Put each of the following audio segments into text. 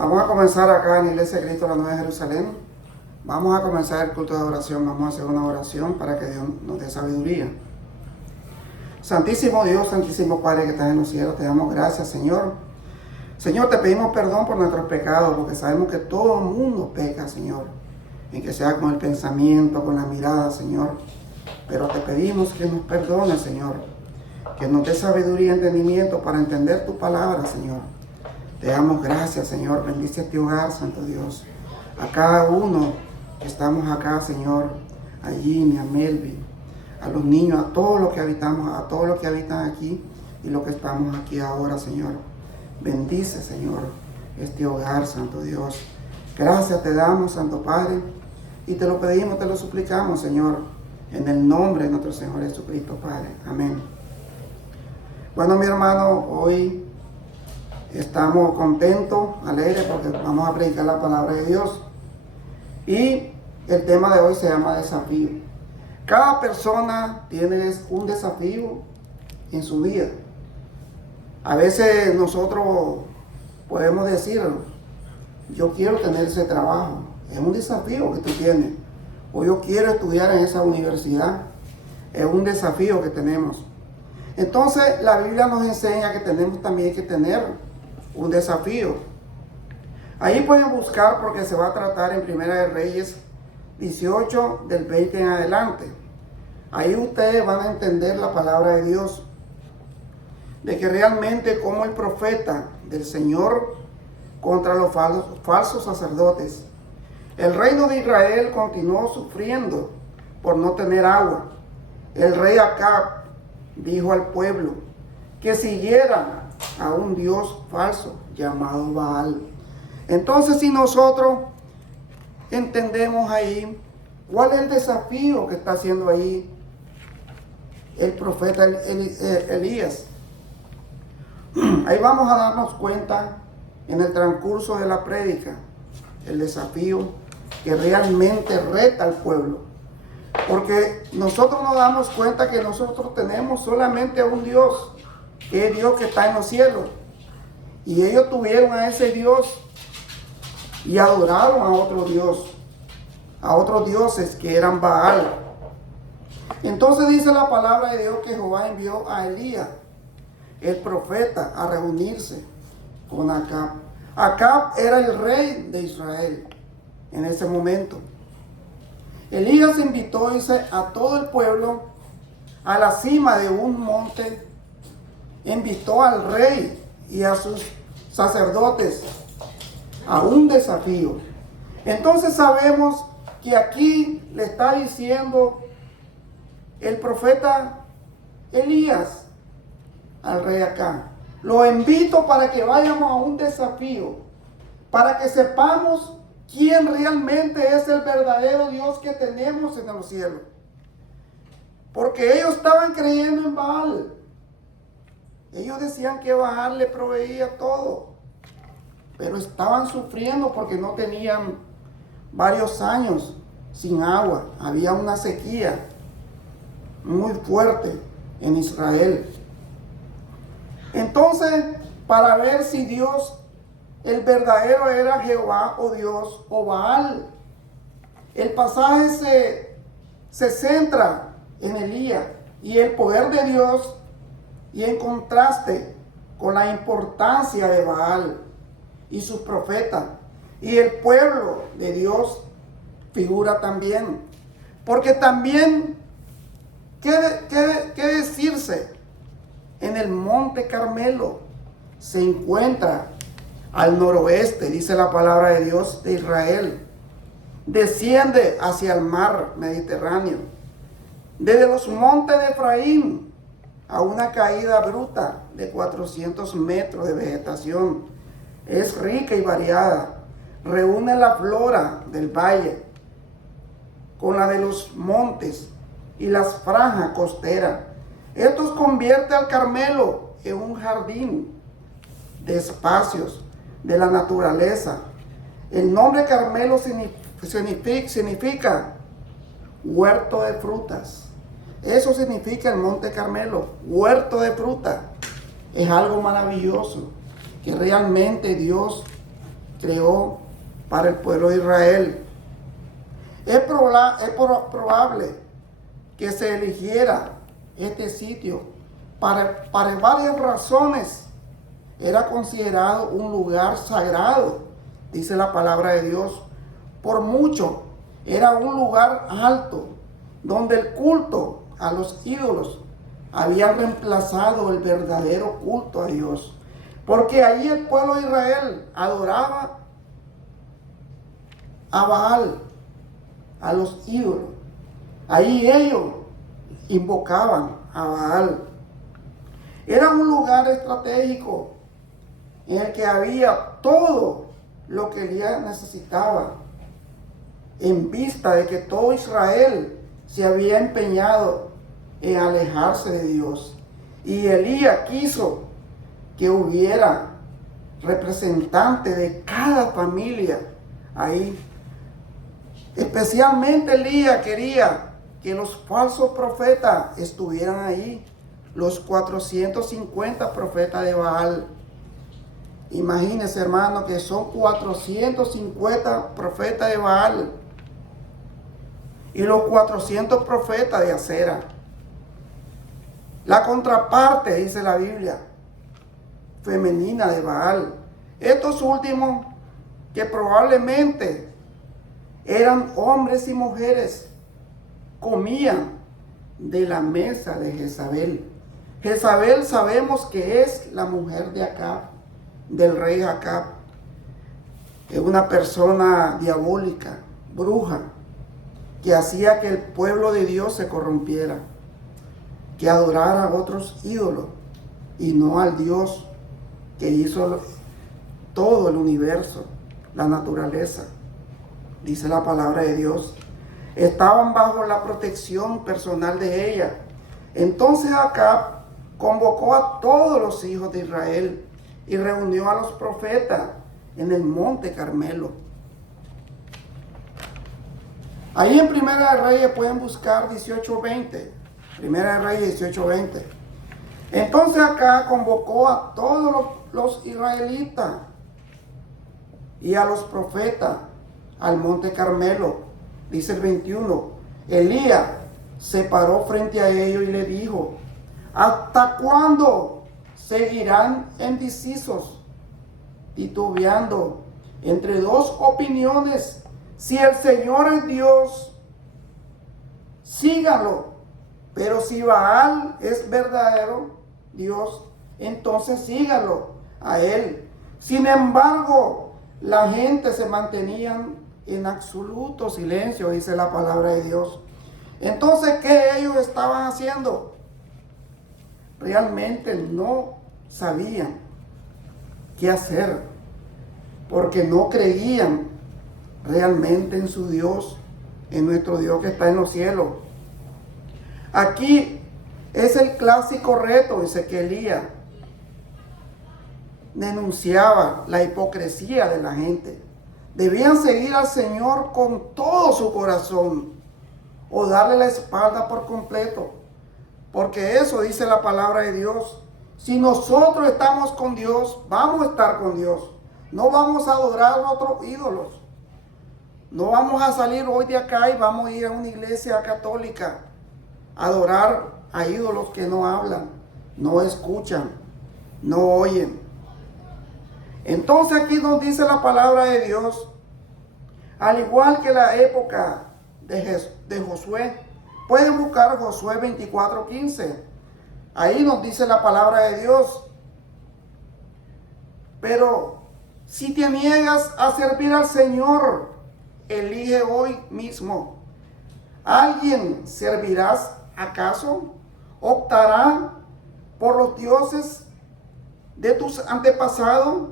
Vamos a comenzar acá en la Iglesia de Cristo, la Nueva Jerusalén. Vamos a comenzar el culto de oración. Vamos a hacer una oración para que Dios nos dé sabiduría. Santísimo Dios, Santísimo Padre que estás en los cielos, te damos gracias, Señor. Señor, te pedimos perdón por nuestros pecados, porque sabemos que todo el mundo peca, Señor. En que sea con el pensamiento, con la mirada, Señor. Pero te pedimos que nos perdones, Señor. Que nos dé sabiduría y entendimiento para entender tu palabra, Señor. Te damos gracias, Señor. Bendice este hogar, Santo Dios. A cada uno que estamos acá, Señor. A Jimmy, a Melvin, a los niños, a todos los que habitamos, a todos los que habitan aquí y los que estamos aquí ahora, Señor. Bendice, Señor, este hogar, Santo Dios. Gracias te damos, Santo Padre, y te lo pedimos, te lo suplicamos, Señor, en el nombre de nuestro Señor Jesucristo, Padre. Amén. Bueno, mi hermano, hoy estamos contentos, alegres, porque vamos a predicar la palabra de Dios. Y el tema de hoy se llama desafío. Cada persona tiene un desafío en su vida. A veces nosotros podemos decir, yo quiero tener ese trabajo. Es un desafío que tú tienes. O yo quiero estudiar en esa universidad. Es un desafío que tenemos. Entonces la Biblia nos enseña que tenemos también que tener un desafío. Ahí pueden buscar porque se va a tratar en Primera de Reyes 18 del 20 en adelante. Ahí ustedes van a entender la palabra de Dios. De que realmente como el profeta del Señor contra los falsos sacerdotes. El reino de Israel continuó sufriendo por no tener agua. El rey Acab dijo al pueblo que siguieran a un dios falso llamado Baal. Entonces, si nosotros entendemos ahí cuál es el desafío que está haciendo ahí el profeta Elías, ahí vamos a darnos cuenta en el transcurso de la prédica el desafío que realmente reta al pueblo. Porque nosotros nos damos cuenta que nosotros tenemos solamente a un Dios, que es Dios que está en los cielos. Y ellos tuvieron a ese Dios y adoraron a otro Dios, a otros dioses que eran Baal. Entonces dice la palabra de Dios que Jehová envió a Elías, el profeta, a reunirse con Acab. Acab era el rey de Israel en ese momento. Elías invitó a todo el pueblo a la cima de un monte. Invitó al rey y a sus sacerdotes a un desafío. Entonces sabemos que aquí le está diciendo el profeta Elías al rey Acab: lo invito para que vayamos a un desafío, para que sepamos quién realmente es el verdadero Dios que tenemos en los cielos. Porque ellos estaban creyendo en Baal. Ellos decían que Baal le proveía todo, pero estaban sufriendo porque no tenían varios años sin agua. Había una sequía muy fuerte en Israel. Entonces, para ver si Dios, el verdadero, era Jehová o Dios o Baal, el pasaje se centra en Elías y el poder de Dios, y en contraste con la importancia de Baal y sus profetas. Y el pueblo de Dios figura también. Porque también, ¿qué decirse? En el monte Carmelo se encuentra al noroeste, dice la palabra de Dios, de Israel. Desciende hacia el mar Mediterráneo. Desde los montes de Efraín a una caída bruta de 400 metros de vegetación. Es rica y variada. Reúne la flora del valle con la de los montes y las franjas costeras. Esto convierte al Carmelo en un jardín de espacios de la naturaleza. El nombre Carmelo significa huerto de frutas. Eso significa el monte Carmelo, huerto de fruta. Es algo maravilloso que realmente Dios creó para el pueblo de Israel. Es probable que se eligiera este sitio para varias razones. Era considerado un lugar sagrado, dice la palabra de Dios. Por mucho, era un lugar alto, donde el culto a los ídolos había reemplazado el verdadero culto a Dios. Porque ahí el pueblo de Israel adoraba a Baal, a los ídolos. Ahí ellos invocaban a Baal. Era un lugar estratégico en el que había todo lo que Elías necesitaba, en vista de que todo Israel se había empeñado en alejarse de Dios. Y Elías quiso que hubiera representantes de cada familia ahí. Especialmente Elías quería que los falsos profetas estuvieran ahí, los 450 profetas de Baal. Imagínense, hermano, que son 450 profetas de Baal y los 400 profetas de Acera. La contraparte, dice la Biblia, femenina de Baal. Estos últimos, que probablemente eran hombres y mujeres, comían de la mesa de Jezabel. Jezabel sabemos que es la mujer de Acab, del rey Acab. Es una persona diabólica, bruja, que hacía que el pueblo de Dios se corrompiera, que adorara a otros ídolos y no al Dios que hizo todo el universo, la naturaleza. Dice la palabra de Dios. Estaban bajo la protección personal de ella. Entonces Acab convocó a todos los hijos de Israel y reunió a los profetas en el monte Carmelo. Ahí en Primera de Reyes pueden buscar 18:20. Primera de Reyes 18:20. Entonces Acab convocó a todos los israelitas y a los profetas al monte Carmelo. Dice el 21. Elías se paró frente a ellos y le dijo: ¿hasta cuándo seguirán indecisos, titubeando entre dos opiniones? Si el Señor es Dios, síganlo. Pero si Baal es verdadero Dios, entonces síganlo a él. Sin embargo, la gente se mantenía en absoluto silencio, dice la palabra de Dios. Entonces, ¿qué ellos estaban haciendo? Realmente no sabían qué hacer, porque no creían realmente en su Dios, en nuestro Dios que está en los cielos. Aquí es el clásico reto, dice que Elías denunciaba la hipocresía de la gente. Debían seguir al Señor con todo su corazón o darle la espalda por completo. Porque eso dice la palabra de Dios. Si nosotros estamos con Dios, vamos a estar con Dios. No vamos a adorar a otros ídolos. No vamos a salir hoy de acá y vamos a ir a una iglesia católica a adorar a ídolos que no hablan, no escuchan, no oyen. Entonces aquí nos dice la palabra de Dios, al igual que la época de Josué, pueden buscar Josué 24:15. Ahí nos dice la palabra de Dios: pero si te niegas a servir al Señor, elige hoy mismo. ¿Alguien servirás acaso? ¿Optará por los dioses de tus antepasados?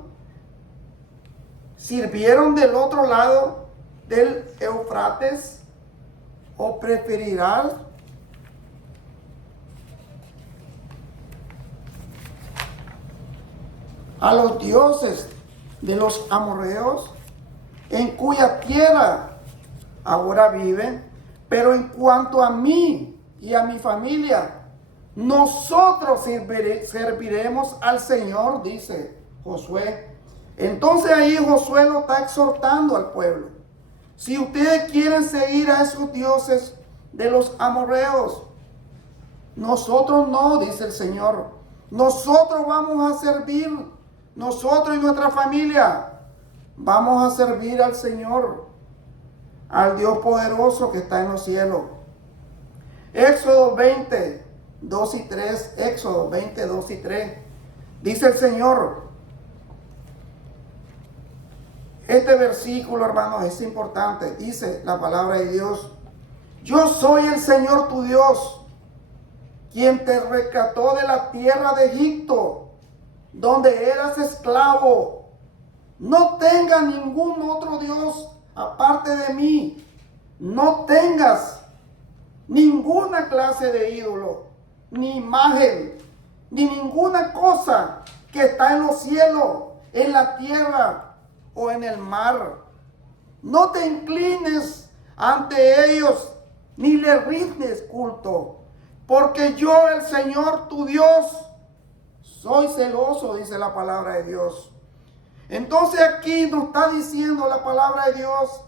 ¿Sirvieron del otro lado del Éufrates? ¿O preferirás a los dioses de los amorreos, en cuya tierra ahora viven? Pero en cuanto a mí y a mi familia, nosotros serviremos al Señor, dice Josué. Entonces ahí Josué lo está exhortando al pueblo. Si ustedes quieren seguir a esos dioses de los amorreos, nosotros no, dice el Señor. Nosotros vamos a servir, nosotros y nuestra familia, vamos a servir al Señor, al Dios poderoso que está en los cielos. Éxodo 20, 2 y 3, Éxodo 20, 2 y 3, dice el Señor. Este versículo, hermanos, es importante. Dice la palabra de Dios: yo soy el Señor tu Dios, quien te rescató de la tierra de Egipto, donde eras esclavo. No tengas ningún otro Dios aparte de mí. No tengas ninguna clase de ídolo, ni imagen, ni ninguna cosa que está en los cielos, en la tierra o en el mar. No te inclines ante ellos, ni le rindes culto, porque yo, el Señor tu Dios, soy celoso, dice la palabra de Dios. Entonces aquí nos está diciendo la palabra de Dios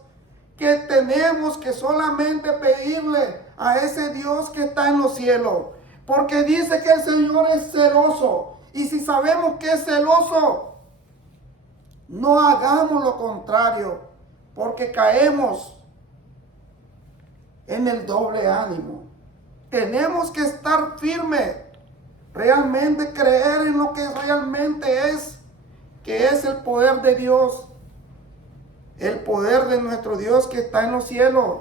que tenemos que solamente pedirle a ese Dios que está en los cielos, porque dice que el Señor es celoso. Y si sabemos que es celoso, no hagamos lo contrario, porque caemos en el doble ánimo. Tenemos que estar firmes, realmente creer en lo que realmente es, que es el poder de Dios, el poder de nuestro Dios que está en los cielos,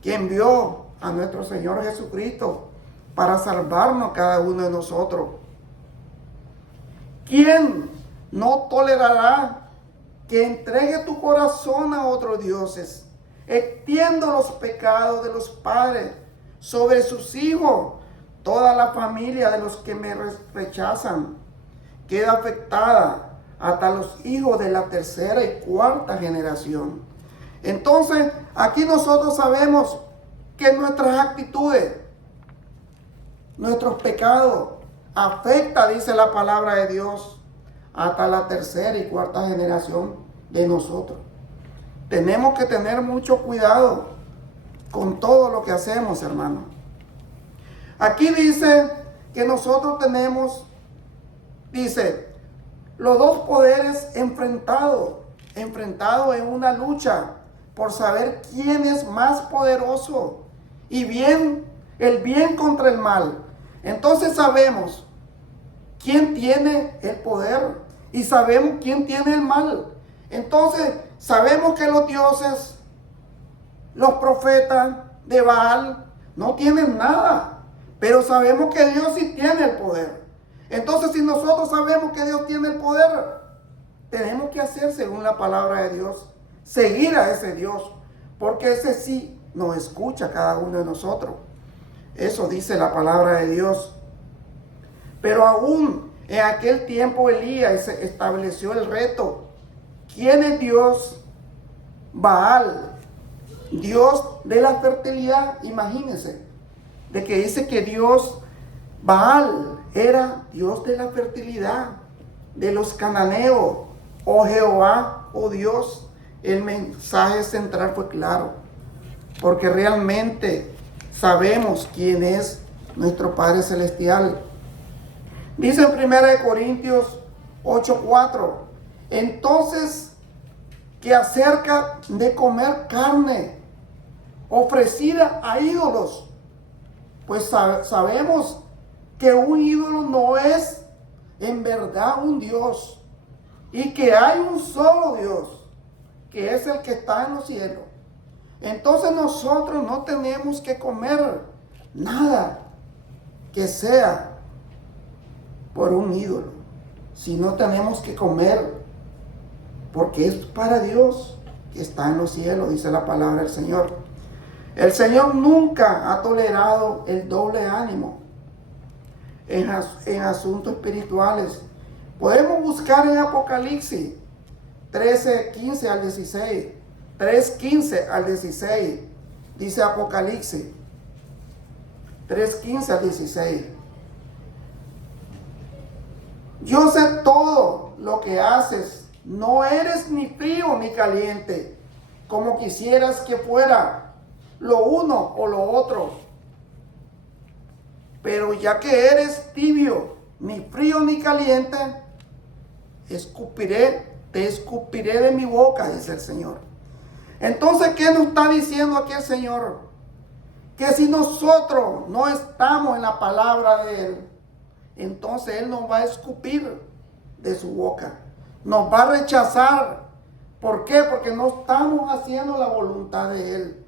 que envió a nuestro Señor Jesucristo para salvarnos cada uno de nosotros. ¿Quién no tolerará que entregue tu corazón a otros dioses? Extiendo los pecados de los padres sobre sus hijos. Toda la familia de los que me rechazan queda afectada, hasta los hijos de la tercera y cuarta generación. Entonces, aquí nosotros sabemos que nuestras actitudes, nuestros pecados, afecta, dice la palabra de Dios, hasta la tercera y cuarta generación de nosotros. Tenemos que tener mucho cuidado con todo lo que hacemos, hermano. Aquí dice que nosotros tenemos, dice, los dos poderes enfrentados en una lucha por saber quién es más poderoso y el bien contra el mal. Entonces sabemos quién tiene el poder y sabemos quién tiene el mal. Entonces sabemos que los dioses, los profetas de Baal no tienen nada, pero sabemos que Dios sí tiene el poder. Entonces, si nosotros sabemos que Dios tiene el poder, tenemos que hacer según la palabra de Dios, seguir a ese Dios, porque ese sí nos escucha a cada uno de nosotros. Eso dice la palabra de Dios. Pero aún en aquel tiempo Elías estableció el reto. ¿Quién es Dios? Baal, Dios de la fertilidad. Imagínense, de que dice que Dios, Baal, era Dios de la fertilidad, de los cananeos. Oh Jehová, oh Dios. El mensaje central fue claro, porque realmente sabemos quién es nuestro Padre Celestial. Dice en 1 Corintios 8:4, entonces, que acerca de comer carne ofrecida a ídolos, pues sabemos que un ídolo no es en verdad un Dios, y que hay un solo Dios, que es el que está en los cielos. Entonces nosotros no tenemos que comer nada que sea por un ídolo, sino tenemos que comer porque es para Dios que está en los cielos, dice la palabra del Señor. El Señor nunca ha tolerado el doble ánimo en asuntos espirituales. Podemos buscar en Apocalipsis 13:15 al 16. 3:15 al 16. Dice Apocalipsis 3:15 al 16. Yo sé todo lo que haces. No eres ni frío ni caliente, como quisieras que fuera lo uno o lo otro. Pero ya que eres tibio, ni frío ni caliente, te escupiré de mi boca, dice el Señor. Entonces, ¿qué nos está diciendo aquí el Señor? Que si nosotros no estamos en la palabra de Él, entonces Él nos va a escupir de su boca. Nos va a rechazar. ¿Por qué? Porque no estamos haciendo la voluntad de Él.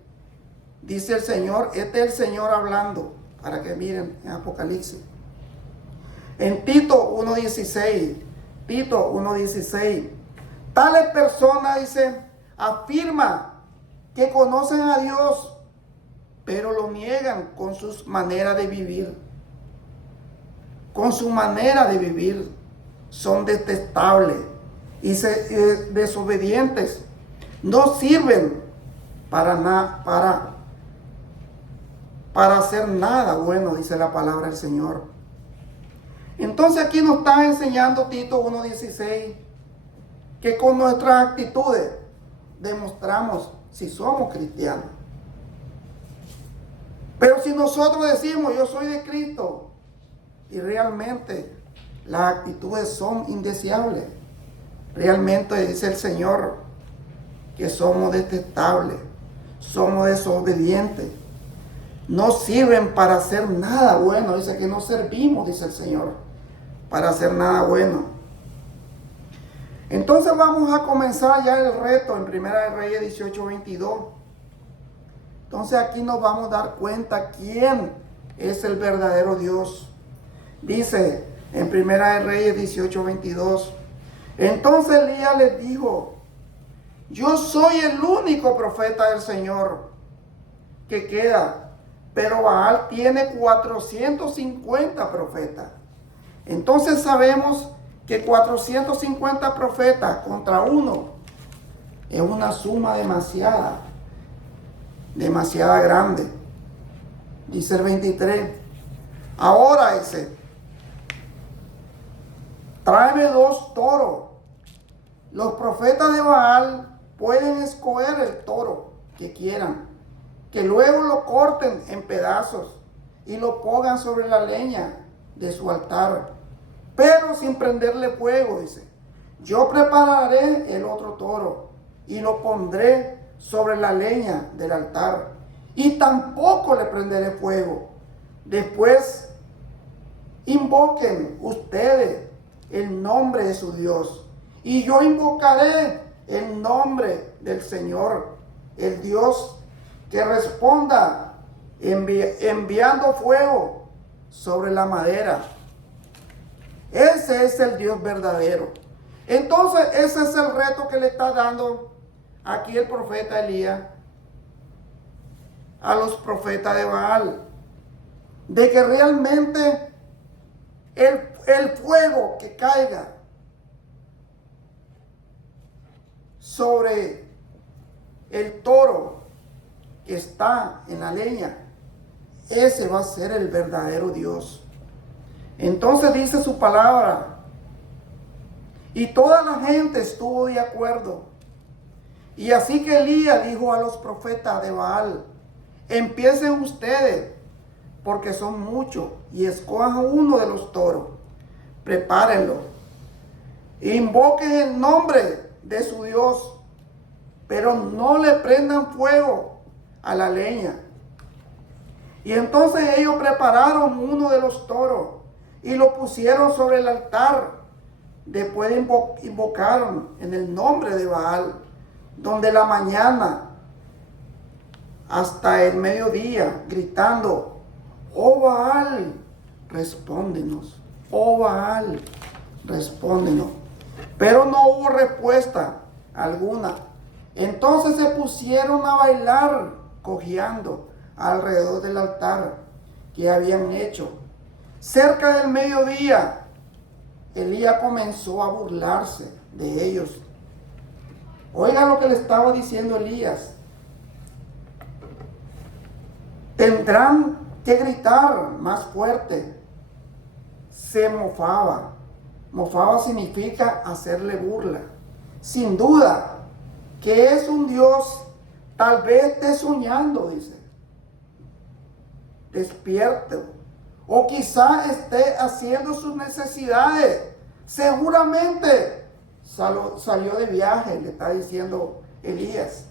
Dice el Señor, este es el Señor hablando, para que miren en Apocalipsis. En Tito 1.16, tales personas, dice, afirma que conocen a Dios, pero lo niegan con sus maneras de vivir. Con su manera de vivir son detestables y desobedientes. No sirven para hacer nada bueno, dice la palabra del Señor. Entonces aquí nos está enseñando Tito 1.16 que con nuestras actitudes demostramos si somos cristianos. Pero si nosotros decimos yo soy de Cristo y realmente las actitudes son indeseables, realmente dice el Señor que somos detestables, somos desobedientes, no sirven para hacer nada bueno. Dice que no servimos, dice el Señor, para hacer nada bueno. Entonces vamos a comenzar ya el reto en Primera de Reyes 18:22. Entonces aquí nos vamos a dar cuenta quién es el verdadero Dios. Dice en Primera de Reyes 18:22. Entonces Elías les dijo: yo soy el único profeta del Señor que queda, pero Baal tiene 450 profetas. Entonces sabemos que 450 profetas contra uno es una suma demasiada grande. Dice el 23. Ahora dice: tráeme 2 toros. Los profetas de Baal pueden escoger el toro que quieran, que luego lo corten en pedazos y lo pongan sobre la leña de su altar, pero sin prenderle fuego. Dice: yo prepararé el otro toro y lo pondré sobre la leña del altar, y tampoco le prenderé fuego. Después invoquen ustedes el nombre de su Dios, y yo invocaré el nombre del Señor, el Dios que responda enviando fuego sobre la madera. Ese es el Dios verdadero. Entonces ese es el reto que le está dando aquí el profeta Elías a los profetas de Baal, de que realmente el fuego que caiga sobre el toro que está en la leña, ese va a ser el verdadero Dios. Entonces dice su palabra, y toda la gente estuvo de acuerdo. Y así que Elías dijo a los profetas de Baal: empiecen ustedes, porque son muchos, y escojan uno de los toros, prepárenlo, invoquen el nombre de su Dios, pero no le prendan fuego a la leña. Y entonces ellos prepararon uno de los toros y lo pusieron sobre el altar. Después invocaron en el nombre de Baal, donde la mañana hasta el mediodía, gritando: oh Baal, respóndenos, oh Baal, respóndenos. Pero no hubo respuesta alguna. Entonces se pusieron a bailar, cojeando alrededor del altar que habían hecho. Cerca del mediodía, Elías comenzó a burlarse de ellos. Oiga lo que le estaba diciendo Elías: tendrán que gritar más fuerte. Se mofaba. Mofaba significa hacerle burla. Sin duda que es un Dios, tal vez esté soñando, dice. Despierte. O quizá esté haciendo sus necesidades. Seguramente salió de viaje, le está diciendo Elías.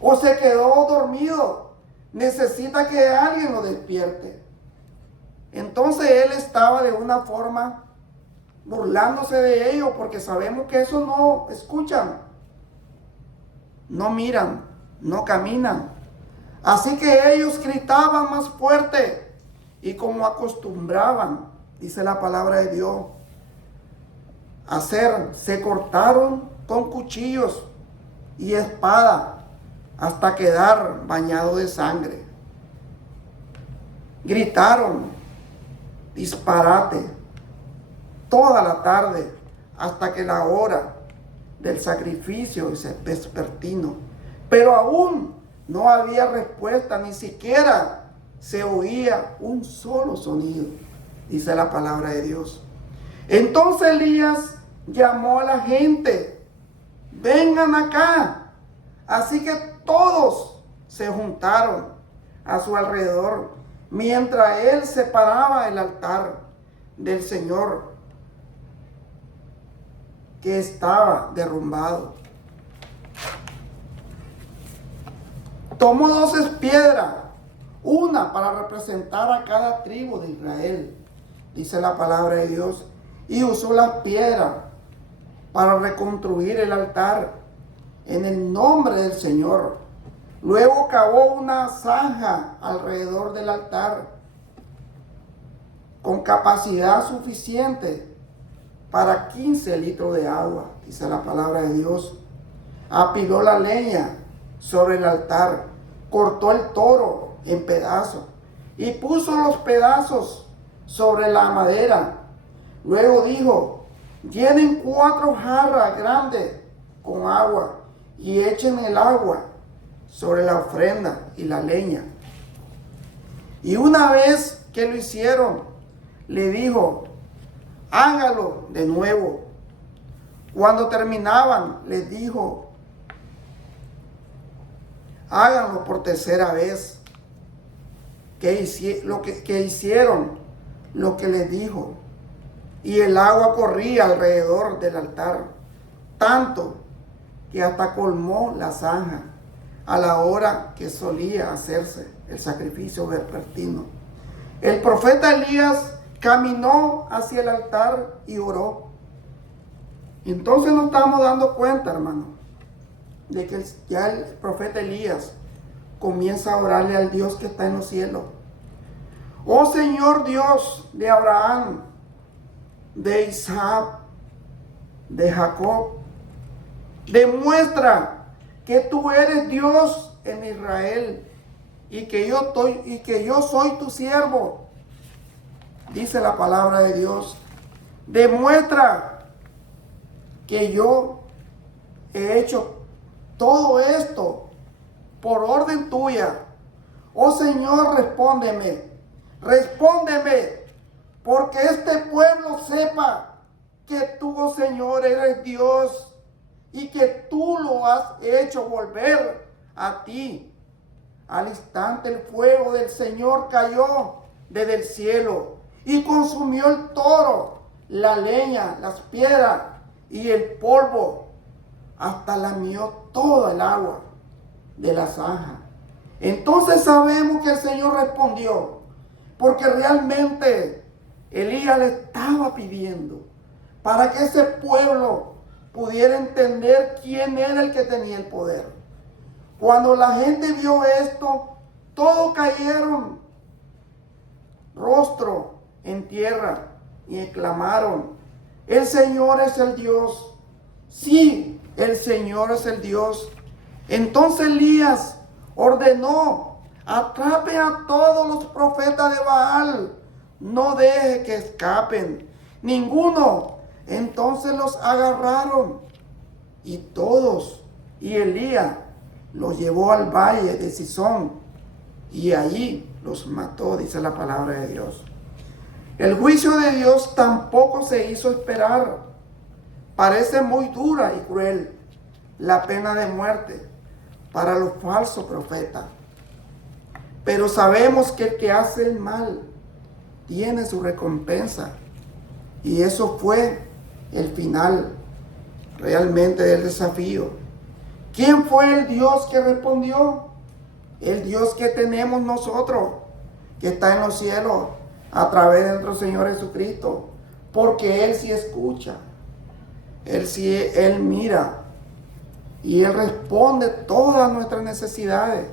O se quedó dormido. Necesita que alguien lo despierte. Entonces él estaba de una forma burlándose de ellos, porque sabemos que esos no escuchan, no miran, no caminan. Así que ellos gritaban más fuerte y como acostumbraban, dice la palabra de Dios, hacer, se cortaron con cuchillos y espada hasta quedar bañados de sangre. Gritaron disparate toda la tarde hasta que la hora del sacrificio vespertino. Pero aún no había respuesta, ni siquiera se oía un solo sonido, dice la palabra de Dios. Entonces Elías llamó a la gente, vengan acá. Así que todos se juntaron a su alrededor mientras él separaba el altar del Señor que estaba derrumbado. Tomó 12 piedras, una para representar a cada tribu de Israel, dice la palabra de Dios, y usó las piedras para reconstruir el altar en el nombre del Señor. Luego cavó una zanja alrededor del altar con capacidad suficiente para 15 litros de agua, dice la palabra de Dios. Apiló la leña sobre el altar, cortó el toro en pedazos y puso los pedazos sobre la madera. Luego dijo, llenen 4 jarras grandes con agua y echen el agua sobre la ofrenda y la leña. Y una vez que lo hicieron, le dijo, hágalo de nuevo. Cuando terminaban, les dijo, háganlo por tercera vez. Que hicieron lo que les dijo. Y el agua corría alrededor del altar, tanto que hasta colmó la zanja a la hora que solía hacerse el sacrificio vespertino. El profeta Elías caminó hacia el altar y oró. Entonces nos estamos dando cuenta, hermano, de que ya el profeta Elías comienza a orarle al Dios que está en los cielos. Oh Señor Dios de Abraham, de Isaac, de Jacob, demuestra que tú eres Dios en Israel y que yo soy tu siervo. Dice la palabra de Dios. Demuestra que yo he hecho todo esto por orden tuya. Oh Señor, respóndeme, porque este pueblo sepa que tú, oh Señor, eres Dios y que tú lo has hecho volver a ti. Al instante el fuego del Señor cayó desde el cielo y consumió el toro, la leña, las piedras y el polvo, hasta lamió toda el agua de la zanja. Entonces sabemos que el Señor respondió, porque realmente Elías le estaba pidiendo para que ese pueblo pudiera entender quién era el que tenía el poder. Cuando la gente vio esto, todos cayeron rostro en tierra y exclamaron, el Señor es el Dios. Sí, el Señor es el Dios. Entonces Elías ordenó, atrape a todos los profetas de Baal, no deje que escapen ninguno. Entonces los agarraron y todos, y Elías los llevó al valle de Sison y allí los mató, dice la palabra de Dios. El juicio de Dios tampoco se hizo esperar. Parece muy dura y cruel la pena de muerte para los falsos profetas. Pero sabemos que el que hace el mal tiene su recompensa. Y eso fue el final realmente del desafío. ¿Quién fue el Dios que respondió? El Dios que tenemos nosotros, que está en los cielos, a través de nuestro Señor Jesucristo. Porque Él sí escucha, Él mira, y Él responde todas nuestras necesidades.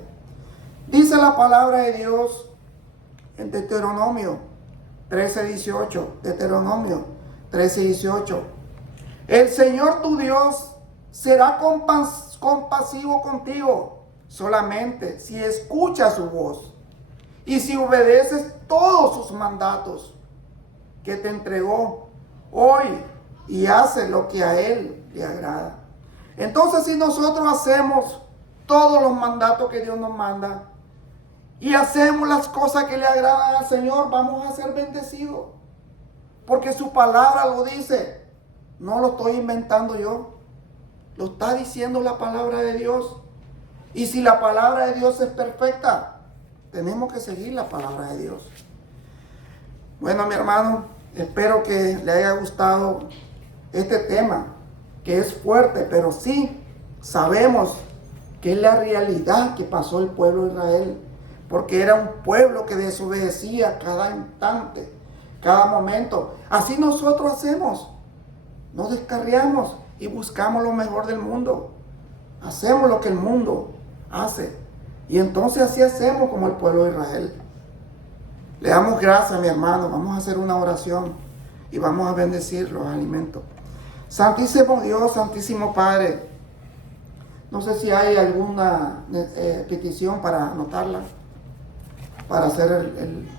Dice la palabra de Dios en Deuteronomio 13:18. Deuteronomio 13:18. El Señor tu Dios será compasivo contigo solamente si escuchas su voz y si obedeces todos sus mandatos que te entregó hoy y haces lo que a Él le agrada. Entonces, si nosotros hacemos todos los mandatos que Dios nos manda y hacemos las cosas que le agradan al Señor, vamos a ser bendecidos. Porque su palabra lo dice. No lo estoy inventando yo. Lo está diciendo la palabra de Dios. Y si la palabra de Dios es perfecta, tenemos que seguir la palabra de Dios. Bueno, mi hermano, espero que le haya gustado este tema, que es fuerte, pero sí sabemos que es la realidad que pasó el pueblo de Israel. Porque era un pueblo que desobedecía cada instante, cada momento. Así nosotros hacemos. Nos descarriamos y buscamos lo mejor del mundo. Hacemos lo que el mundo hace. Y entonces así hacemos como el pueblo de Israel. Le damos gracias, mi hermano. Vamos a hacer una oración y vamos a bendecir los alimentos. Santísimo Dios, Santísimo Padre. No sé si hay alguna petición para anotarla, para hacer el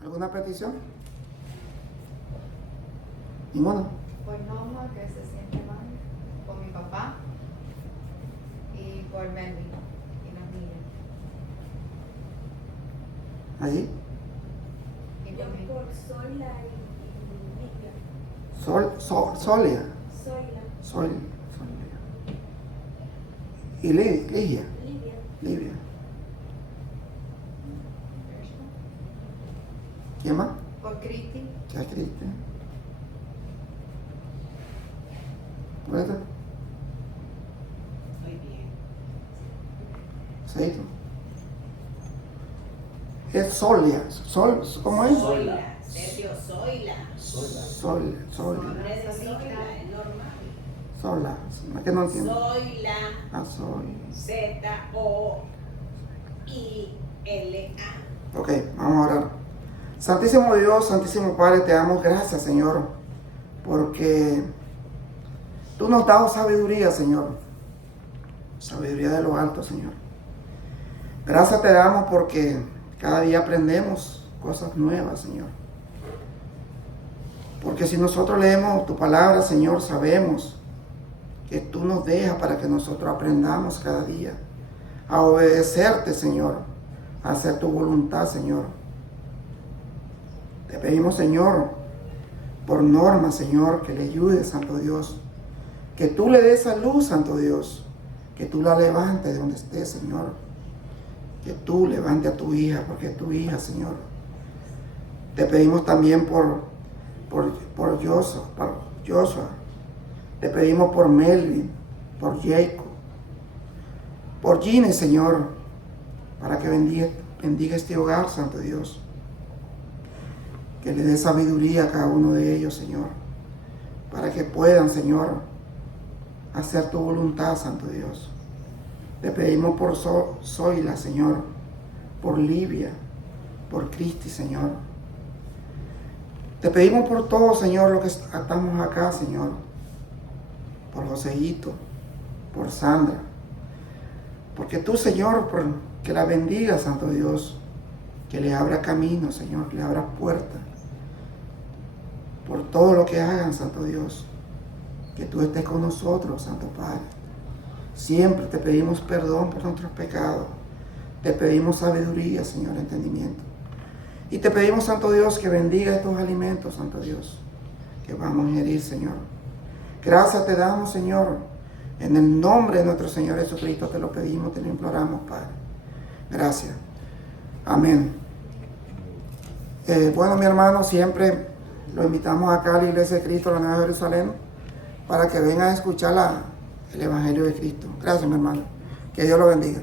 ¿alguna petición? ¿Ninguna? Por Norma, que se siente mal, por mi papá y por Melvin y los niños. ¿Allí? Y por mí. Por Sola y Lidia. Solia. Sola. Y Lidia. Lidia. ¿Quién más? Por Cristi. ¿Qué es Cristi? ¿Puede? Muy bien. Seito. Es Solia. ¿Cómo es? Zoila, Sergio Zoila. Solia. Nombre de Zoila, es normal. Sola. Es que no entiendo. Zoila, Soy. Z-O-I-L-A. Ok, vamos a orar. Santísimo Dios, Santísimo Padre, te damos gracias, Señor, porque tú nos has dado sabiduría, Señor. Sabiduría de lo alto, Señor. Gracias te damos porque cada día aprendemos cosas nuevas, Señor. Porque si nosotros leemos tu palabra, Señor, sabemos que tú nos dejas para que nosotros aprendamos cada día a obedecerte, Señor, a hacer tu voluntad, Señor. Te pedimos, Señor, por Norma, Señor, que le ayudes, Santo Dios. Que tú le des salud, Santo Dios. Que tú la levantes de donde esté, Señor. Que tú levantes a tu hija, porque es tu hija, Señor. Te pedimos también por Joshua. Te pedimos por Melvin, por Jacob, por Ginny, Señor, para que bendiga este hogar, Santo Dios. Que le dé sabiduría a cada uno de ellos, Señor, para que puedan, Señor, hacer tu voluntad, Santo Dios. Te pedimos por Zoila, Señor, por Livia, por Cristi, Señor. Te pedimos por todo, Señor, lo que estamos acá, Señor. Por Joseito, por Sandra. Porque tú, Señor, que la bendiga, Santo Dios. Que le abra camino, Señor, que le abra puertas. Por todo lo que hagan, Santo Dios. Que tú estés con nosotros, Santo Padre. Siempre te pedimos perdón por nuestros pecados. Te pedimos sabiduría, Señor, entendimiento. Y te pedimos, Santo Dios, que bendiga estos alimentos, Santo Dios, que vamos a ingerir, Señor. Gracias te damos, Señor. En el nombre de nuestro Señor Jesucristo te lo pedimos, te lo imploramos, Padre. Gracias. Amén. Bueno, mi hermano, siempre lo invitamos acá a la Iglesia de Cristo, la Nueva Jerusalén, para que vengan a escuchar el Evangelio de Cristo. Gracias, mi hermano. Que Dios lo bendiga.